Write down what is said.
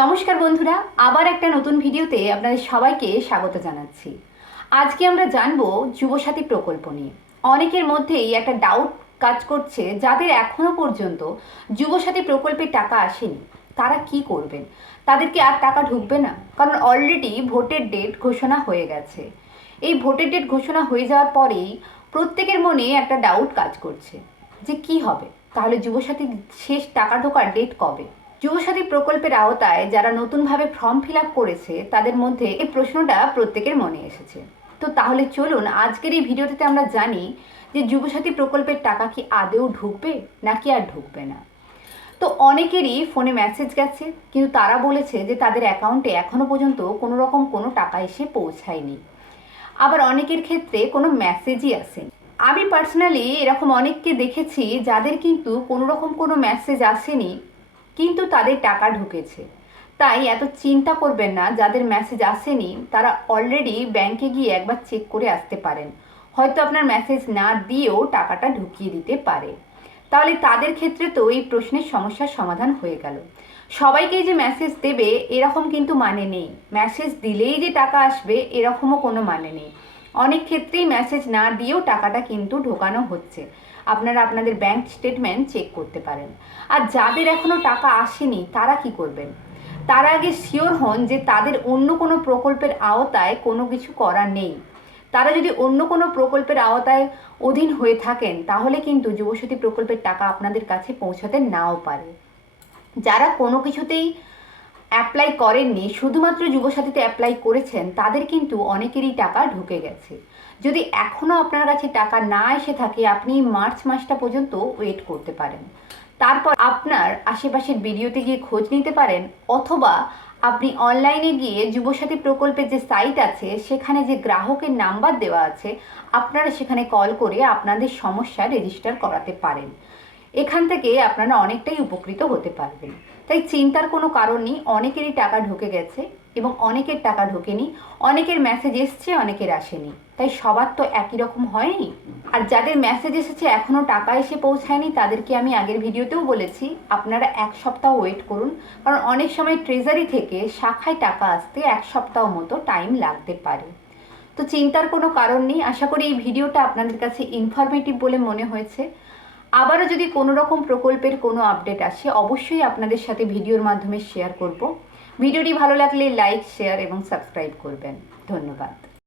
নমস্কার বন্ধুরা, আবার একটা নতুন ভিডিওতে আপনাদের সবাইকে স্বাগত জানাচ্ছি। আজকে আমরা জানবো যুবসাথী প্রকল্প নিয়ে। অনেকের মধ্যেই একটা ডাউট কাজ করছে, যাদের এখনো পর্যন্ত যুবসাথী প্রকল্পের টাকা আসেনি তারা কি করবেন, তাদেরকে আর টাকা ঢুকবে না? কারণ অলরেডি ভোটের ডেট ঘোষণা হয়ে গেছে। এই ভোটের ডেট ঘোষণা হয়ে যাওয়ার পরেই প্রত্যেকের মনে একটা ডাউট কাজ করছে যে কি হবে, তাহলে যুবসাথী শেষ টাকা ঢোকার ডেট কবে? যুবসাথী প্রকল্পের আওতায় যারা নতুনভাবে ফর্ম ফিল আপ করেছে তাদের মধ্যে এই প্রশ্নটা প্রত্যেকের মনে এসেছে। তো তাহলে চলুন আজকের এই ভিডিওটিতে আমরা জানি যে যুবসাথী প্রকল্পের টাকা কি আদৌ ঢুকবে নাকি আর ঢুকবে না। তো অনেকেরই ফোনে মেসেজ গেছে, কিন্তু তারা বলেছে যে তাদের অ্যাকাউন্টে এখনো পর্যন্ত কোনো রকম কোনো টাকা এসে পৌঁছায়নি। আবার অনেকের ক্ষেত্রে কোনো মেসেজই আসেনি। আমি পার্সোনালি এরকম অনেককে দেখেছি যাদের কিন্তু কোনো রকম কোনো মেসেজ আসেনি, কিন্তু তাদের টাকা ঢুকেছে। তাই এত চিন্তা করবেন না, যাদের মেসেজ আসেনি তারা অলরেডি ব্যাংকে গিয়ে একবার চেক করে আসতে পারেন। হয়তো আপনার মেসেজ না দিয়েও টাকাটা ঢুকিয়ে দিতে পারে। তাহলে তাদের ক্ষেত্রে তো এই প্রশ্নের সমস্যার সমাধান হয়ে গেল। সবাইকেই যে মেসেজ দেবে এরকম কিন্তু মানে নেই, মেসেজ দিলেই যে টাকা আসবে এরকমও কোনো মানে নেই। অনেক ক্ষেত্রেই মেসেজ না দিয়েও টাকাটা কিন্তু ঢোকানো হচ্ছে। আপনারা আপনাদের ব্যাংক স্টেটমেন্ট চেক করতে পারেন। আর যাদের এখনো টাকা আসেনি তারা কি করবেন? তারা আগে শিওর হন যে তাদের অন্য কোনো প্রকল্পের আওতায় কোনো কিছু করা নেই। তারা যদি অন্য কোনো প্রকল্পের আওতায় অধীন হয়ে থাকেন তাহলে কিন্তু যুবসাথী প্রকল্পের টাকা আপনাদের কাছে পৌঁছাতে নাও পারে। যারা কোনো কিছুতেই অ্যাপ্লাই করেননি, শুধুমাত্র যুবসাথীতে অ্যাপ্লাই করেছেন, তাদের কিন্তু অনেকেরই টাকা ঢুকে গেছে। যদি এখনও আপনার কাছে টাকা না এসে থাকে, আপনি মার্চ মাসটা পর্যন্ত ওয়েট করতে পারেন। তারপর আপনার আশেপাশের ভিডিওতে গিয়ে খোঁজ নিতে পারেন, অথবা আপনি অনলাইনে গিয়ে যুবসাথী প্রকল্পের যে সাইট আছে সেখানে যে গ্রাহকের নাম্বার দেওয়া আছে আপনারা সেখানে কল করে আপনাদের সমস্যা রেজিস্টার করাতে পারেন। এখান থেকে আপনারা অনেকটাই উপকৃত হতে পারবেন। তাই চিন্তার কোনো কারণ নেই, অনেকেরই টাকা ঢুকে গেছে এবং অনেকের টাকা ঢোকেনি, অনেকের মেসেজ এসছে অনেকের আসেনি। তাই সবার তো একই রকম হয়নি। আর যাদের মেসেজ এসেছে এখনও টাকা এসে পৌঁছায়নি তাদেরকে আমি আগের ভিডিওতেও বলেছি আপনারা এক সপ্তাহ ওয়েট করুন, কারণ অনেক সময় ট্রেজারি থেকে শাখায় টাকা আসতে এক সপ্তাহ মতো টাইম লাগতে পারে। তো চিন্তার কোনো কারণ নেই। আশা করি এই ভিডিওটা আপনাদের কাছে ইনফরমেটিভ বলে মনে হয়েছে। আবারও যদি কোনো রকম প্রকল্পের কোনো আপডেট আসে অবশ্যই আপনাদের সাথে ভিডিওর মাধ্যমে শেয়ার করব। ভিডিওটি ভালো লাগলে লাইক, শেয়ার এবং সাবস্ক্রাইব করবেন। ধন্যবাদ।